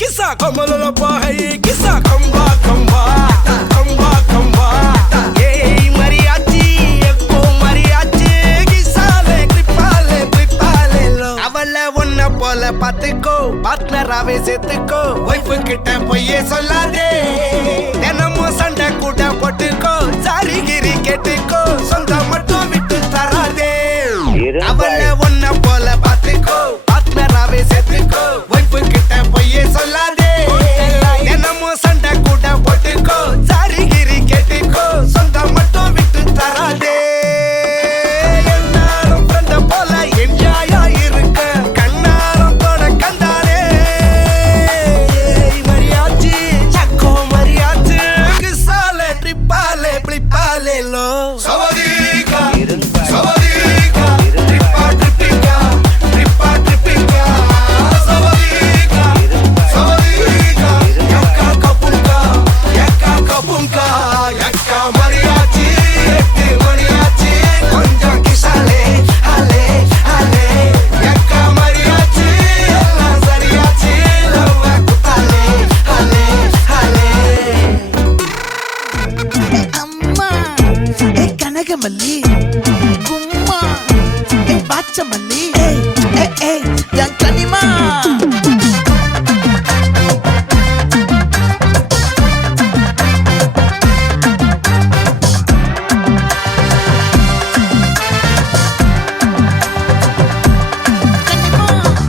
கிசா கமலப்பா high கிசா கம்பா கம்பா கம்பா கம்பா ஏய் mariachi எப்போ mariachi கிசாலே கிரிப்பாலே கிரிப்பாலே low அவளை ஒன்ன போல பாத்துக்கோ பார்ட்னராவே சேர்த்துக்கோ வைஃப் கிட்ட பொய்யே சொல்லாதே தினமும் சண்டை கூட போட்டுக்கோ சாரி கிரி கேட்டுக்கோ சொந்தம் மட்டும் விட்டு தராதே அவளை ஒன்ன போல பாத்துக்கோ பார்ட்னராவே சேர்த்துக்கோ வைஃப் கிட்ட பொய்யே சொல்லாதே தினமும் சண்டை கூட போட்டுக்கோ சாரி கிரி கேட்டுக்கோ சொந்தம் மட்டும் விட்டு தராதே எல்லாரும் ஃப்ரெண்ட போல என்ஜாயா இருக்க கண்ணாரம் தொட கண்டாலே மரியாச்சி சக்கோ மரியாச்சி கிசாலே ட்ரிப்பாலே பிளிப்பாலே லோ சவதிகா சவதிகா ட்ரிப்பா ட்ரிப்பிகா ட்ரிப்பா ட்ரிப்பிகா சவதிகா சவதிகா யக்கா கபுங்கா யக்கா கபுங்கா யக்கா மரியாச்சி எட்டு மணியாச்சி கொஞ்சம் கிசாலே ஹலே ஹலே யக்கா மரியாச்சி எல்லாம் சரியாச்சி லவ்வ குத்தாலே ஹலே ஹலே அம்மா ஏ கனகமல்லி கும்மா ஏ பாச்சமல்லி ஏ என் கனிமா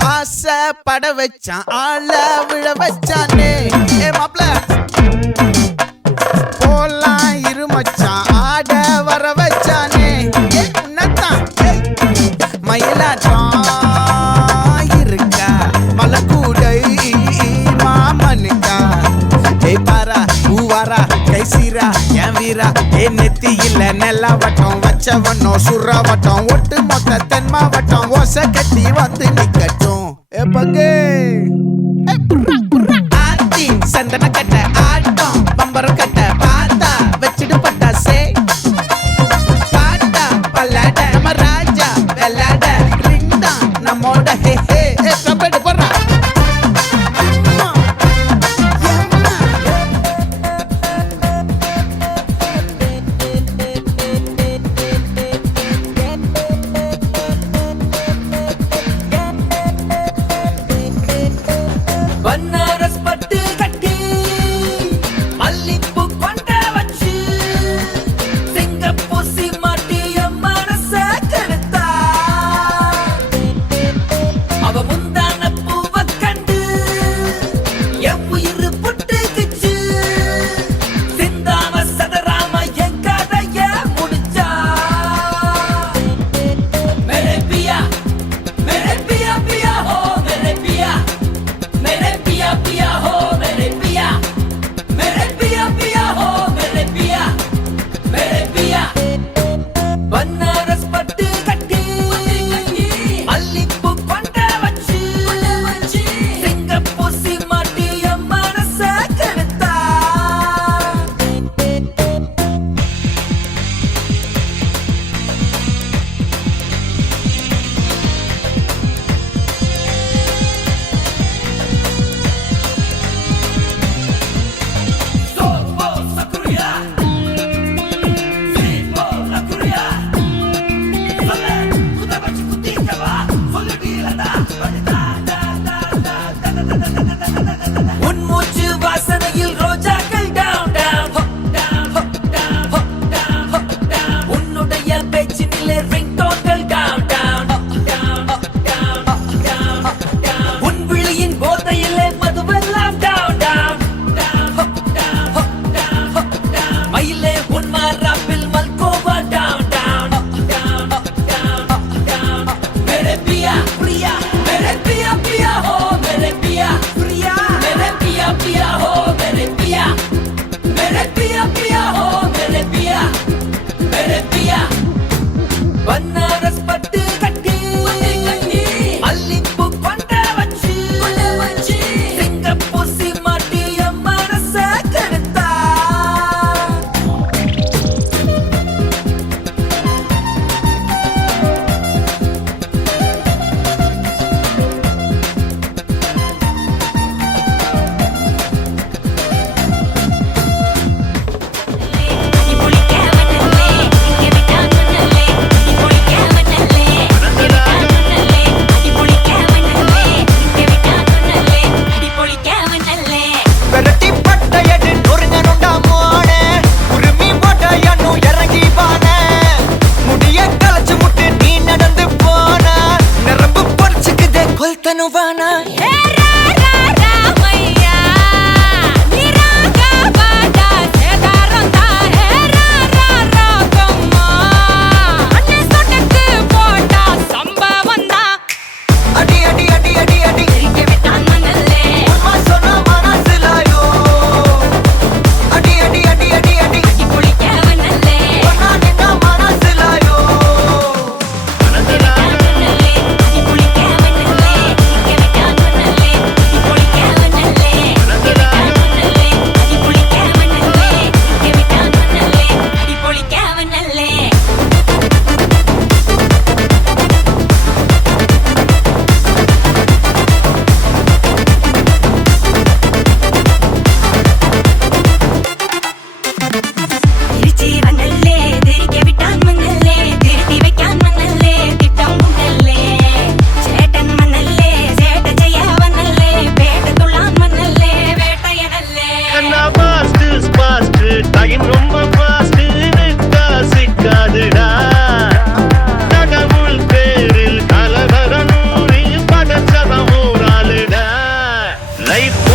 ஆசை பட வச்சான் ஆள விழ வச்சானே ஏ மாப்ள போலாம் இரு மச்சான் ஆட வர வச்சானே ஏ உன்னத்தான் மயிலாட்டம் இருக்கா மலக்கூடை மாமனுக்கா ஏ பாரா பூவாரா கைசீரா என் வீரா ஏ நெத்தி இல்ல நெல்லா வட்டம் வச்சவனோ சுறா வட்டம் ஒட்டு மொத்த தென் மாவட்டம் ஓசை கட்டி வந்து நிக்கட்டும் ஏ பங்கே ஆத்தி சந்தன கட்ட ஆட்டம் பம்பரம் கட்ட பாத்தா வச்சிடு பட்டாசே பாட்டா பல்லாட நம்ம ராஜா வெள்ளாட ரிங் தான் நம்மோட ஹே ஹே கபடி போடுறா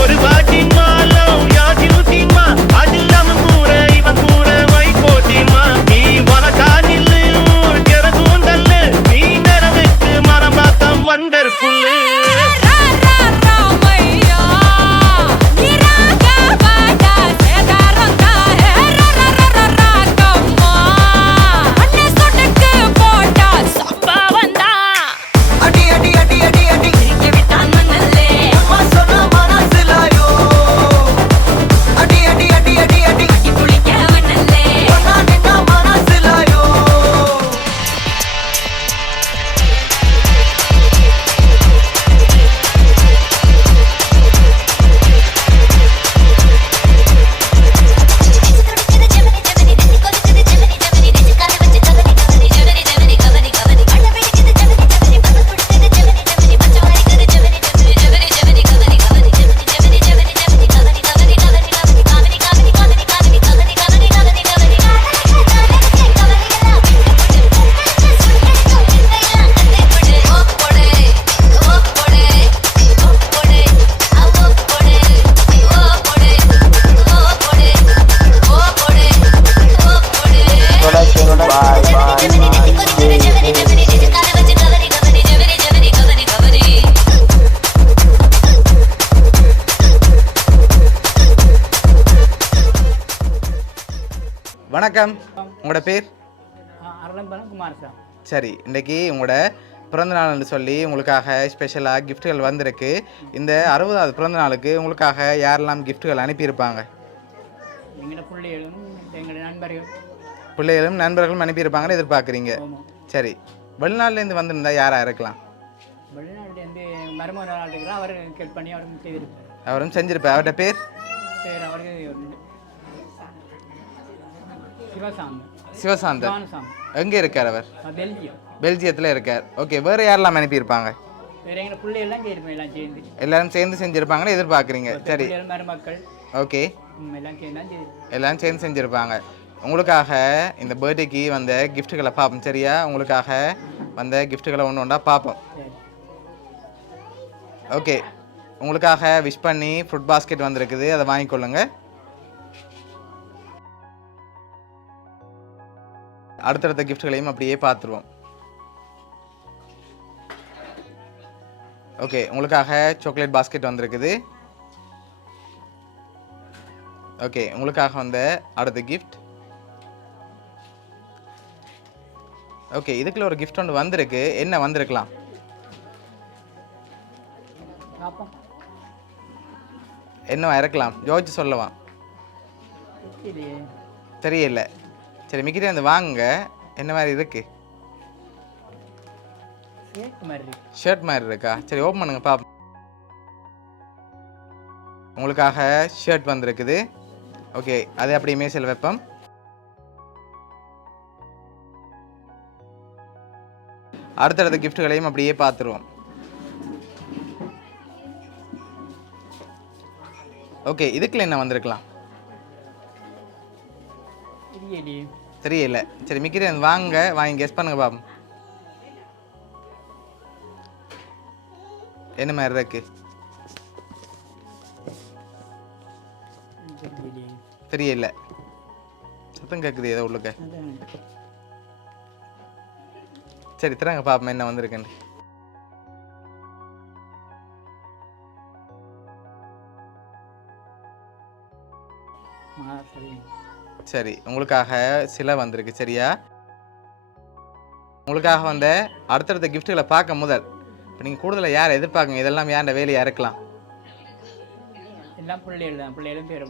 ஒரு வாட்டி மாலம் யாசிமா அது இல்லாம கூட இவன் கூட வை போட்டிமா நீ வளர்க்கா நில்லு ஜெரதும் தள்ளு நீ நிறவுக்கு மரம் பார்த்தா வண்டர்ஃபுல்லு வணக்கம், உங்களோட பேர்? அரளம்பலம் குமாரசாமி. சரி, இன்றைக்கி உங்களோட பிறந்த நாள்னு சொல்லி உங்களுக்காக ஸ்பெஷலாக கிஃப்ட்டுகள் வந்திருக்கு. இந்த 60வது பிறந்த நாளுக்கு உங்களுக்காக யாரெல்லாம் கிஃப்ட்டுகள் அனுப்பியிருப்பாங்க? எங்களோட பிள்ளைகளும் எங்களோட நண்பர்கள். பிள்ளைகளும் நண்பர்களும் அனுப்பியிருப்பாங்கன்னு எதிர்பார்க்குறீங்க. சரி, வெளிநாட்டிலேருந்து வந்திருந்தா யாராக இருக்கலாம்? வெளிநாட்டிலேருந்து மருமக நாள் இருக்கிறார், அவர் ஹெல்ப் பண்ணி அவரும் செய்திருப்பார். அவரும் செஞ்சிருப்பார். அவர்கிட்ட பேர்? பேர் அவருக்கு சிவசாந்தர். எங்கே இருக்கார் அவர்? பெல்ஜியம். பெல்ஜியத்தில் இருக்கார். ஓகே, வேறு யாரெல்லாம் அனுப்பியிருப்பாங்க? வேறு எங்களை பிள்ளைகள்லாம் செய்திருப்போம், எல்லாம் சேர்ந்து எல்லாரும் சேர்ந்து செஞ்சுருப்பாங்கன்னு எதிர்பார்க்குறீங்க. சரி, மருமக்கள். ஓகே, எல்லாம் சேர்ந்து எல்லாம் சேர்ந்து செஞ்சுருப்பாங்க. உங்களுக்காக இந்த பர்த்டேக்கு வந்த கிஃப்ட்டுகளை பார்ப்போம். சரியா? உங்களுக்காக வந்த கிஃப்ட்டுகளை ஒன்று ஒன்றா பார்ப்போம். ஓகே, உங்களுக்காக விஷ் பண்ணி ஃப்ரூட் பாஸ்கெட் வந்திருக்குது, அதை வாங்கிக்கொள்ளுங்க. அடுத்தடுத்த கிஃப்ட்களையும் அப்படியே பார்த்துருவோம். ஓகே, உங்களுக்காக சாக்லேட் பாஸ்கெட் வந்திருக்குது. ஓகே, உங்களுக்காக வந்த அடுத்த கிஃப்ட். ஓகே, இதுக்குள்ள ஒரு கிஃப்ட் ஒன்று வந்திருக்கு. என்ன வந்திருக்கலாம்? என்னவா இருக்கலாம்? ஜோதிச்சு சொல்லவா? தெரியல. சரி, மிக்கிட்டே வந்து வாங்குங்க. என்ன மாதிரி இருக்கு? ஷர்ட் மாதிரி இருக்கா? சரி, ஓப்பன் பண்ணுங்க பாப்போம். உங்களுக்காக ஷர்ட் வந்திருக்குது. ஓகே, அது அப்படியே மேசையில் வைப்போம். அடுத்தடுத்த கிஃப்ட்டுகளையும் அப்படியே பார்த்துருவோம். ஓகே, இதுக்குள்ள என்ன வந்திருக்கலாம்? தெரியல. சரி, மிக்கிட்டே வந்து வாங்க, வாங்கி கெஸ் பண்ணுங்க பாப்போம். என்ன மாதிரி இருக்கு? தெரியல. சத்தம் கேட்குது ஏதோ உள்ளுக்க. சரி, தராங்க பாப்போம் என்ன வந்திருக்குன்னு. சரி, உங்களுக்காக சிலை வந்திருக்கு. சரியா? உங்களுக்காக வந்த அடுத்தடுத்த கிஃப்ட்டுகளை பார்க்க முதல் இப்போ நீங்கள் கூடுதலாக யாரை எதிர்பார்க்குங்க? இதெல்லாம் யாரோட வேலையாக இருக்கலாம்? எல்லாம் பிள்ளைகள் தான். பிள்ளைகளும் பேர்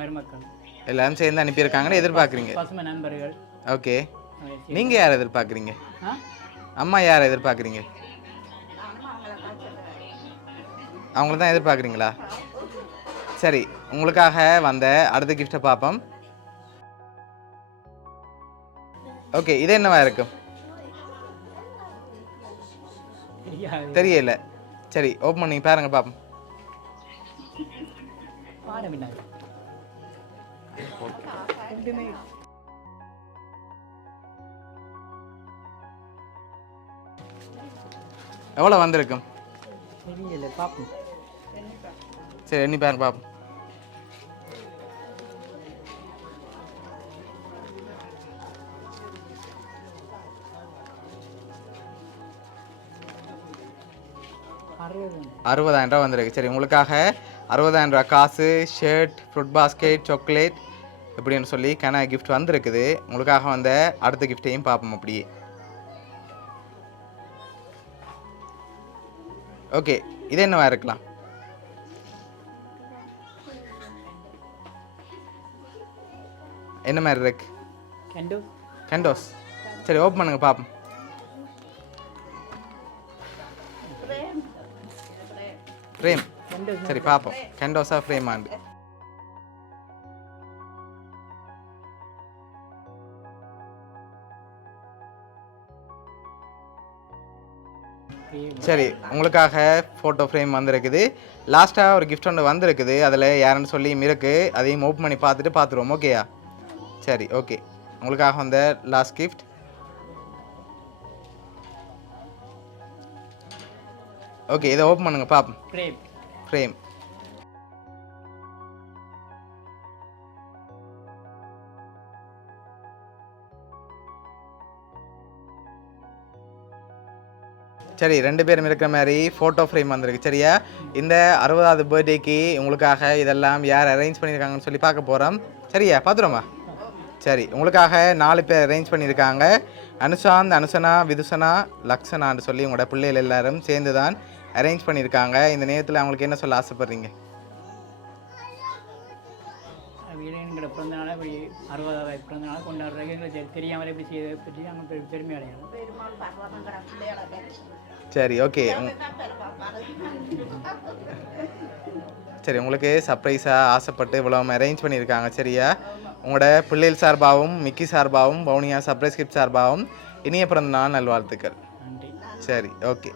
மருமக்கள் எல்லாரும் சேர்ந்து அனுப்பியிருக்காங்கன்னு எதிர்பார்க்குறீங்க. பசுமை நண்பர்கள். ஓகே, நீங்கள் யாரை எதிர்பார்க்குறீங்க? அம்மா யாரை எதிர்பார்க்குறீங்க? அவங்கள தான் எதிர்பார்க்குறீங்களா? சரி, உங்களுக்காக வந்த அடுத்த கிஃப்ட்டை பார்ப்போம். ஓகே, இது என்னவா இருக்கும்? தெரியல. சரி, ஓப்பன் பண்ணி பாருங்க பாப்போம். எவ்வளோ வந்திருக்கும்? சரி எண்ணி பாருங்க பாப்போம். அறுபது 60,000 ரூபா வந்திருக்கு. சரி உங்களுக்காக 60,000 ரூபா காசு, ஷர்ட், ஃப்ரூட் பாஸ்கெட், சாக்லேட் இப்படின்னு சொல்லி கிஃப்ட் வந்திருக்குது. உங்களுக்காக வந்த அடுத்த கிஃப்டையும் பார்ப்போம் அப்படியே. ஓகே, இது என்னவா இருக்கலாம்? என்ன மாதிரி இருக்கு? கெண்டோஸ். சரி ஓப்பன் பண்ணுங்க பார்ப்போம். ஃப்ரேம். சரி பார்ப்போம் கெண்டோஸா ஃப்ரேமாண்டு. சரி உங்களுக்காக ஃபோட்டோ ஃப்ரேம் வந்திருக்குது. லாஸ்ட்டாக ஒரு கிஃப்ட் ஒன்று வந்திருக்குது. அதில் யாருன்னு சொல்லி இருக்கு, அதையும் ஓப்பன் பண்ணி பார்த்துருவோம். ஓகேயா? சரி ஓகே, உங்களுக்காக வந்த லாஸ்ட் கிஃப்ட். ஓகே, இதை ஓப்பன் பண்ணுங்க பார்ப்போம். ஃப்ரேம். சரி 2 பேரும் இருக்கிற மாதிரி ஃபோட்டோ ஃப்ரேம் வந்திருக்கு. சரியா? இந்த 60வது பர்த்டேக்கு உங்களுக்காக இதெல்லாம் யார் அரேஞ்ச் பண்ணியிருக்காங்கன்னு சொல்லி பார்க்க போகிறோம். சரியா? பார்த்துருமா? சரி உங்களுக்காக 4 பேர் அரேஞ்ச் பண்ணியிருக்காங்க. அனுஷாந்த், அனுசனா, விதுசனா, லக்ஷனான்னு சொல்லி உங்களோட பிள்ளைகள் எல்லாரும் சேர்ந்து தான் அரேஞ்ச் பண்ணியிருக்காங்க. இந்த நேரத்தில் அவங்களுக்கு என்ன சொல்ல ஆசைப்படுறீங்க? எங்களோட பிறந்தநாளை இப்படி 60வது பிறந்தநாளை கொண்டாடுறதுக்கு எங்களுக்கு தெரியாமலே இப்படி செய்யறதை பற்றி நாங்கள் பெருமை அடையணும். சரி ஓகே. சரி உங்களுக்கு சர்ப்ரைஸாக ஆசைப்பட்டு இவ்வளோ அரேஞ்ச் பண்ணியிருக்காங்க. சரியா? உங்களோட பிள்ளைகள் சார்பாகவும், மிக்கி சார்பாகவும், பவுனியா சர்ப்ரைஸ் கிஃப்ட் சார்பாகவும் இனிய பிறந்த நாள் நல்வாழ்த்துக்கள். நன்றி. சரி ஓகே.